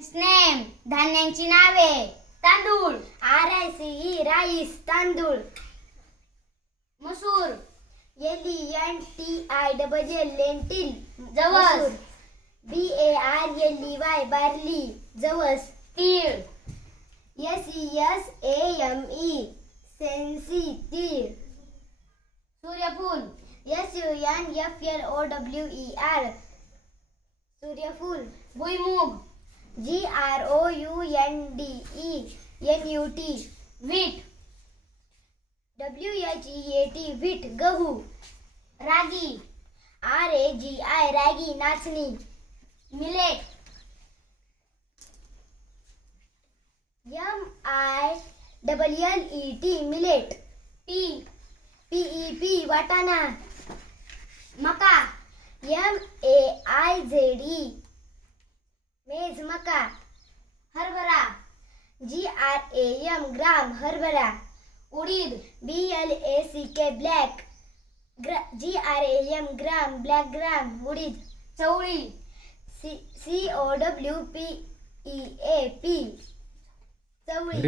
Name धान्यांची नावे तांदूळ R I C E rice तांदूळ. मसूर L N T I double L lentil जवस. B A R L E Y barley जवस तीळ. S E S A M E सेन्सी तीळ. सूर्यफूल S U N F L O W E R सूर्यफूल भुईमूग. जी R O U N D E N U T wheat W H E A T wheat गहू. Ragi. R A G I ragi नाचणी. Millet M I double L E T millet P P E P वाटाणा मका M A I Z E मका हरभरा G R A M gram हरभरा उडीद B L A C K black G R A M gram black gram उडीद चवळी C C O W P E A P चवळी.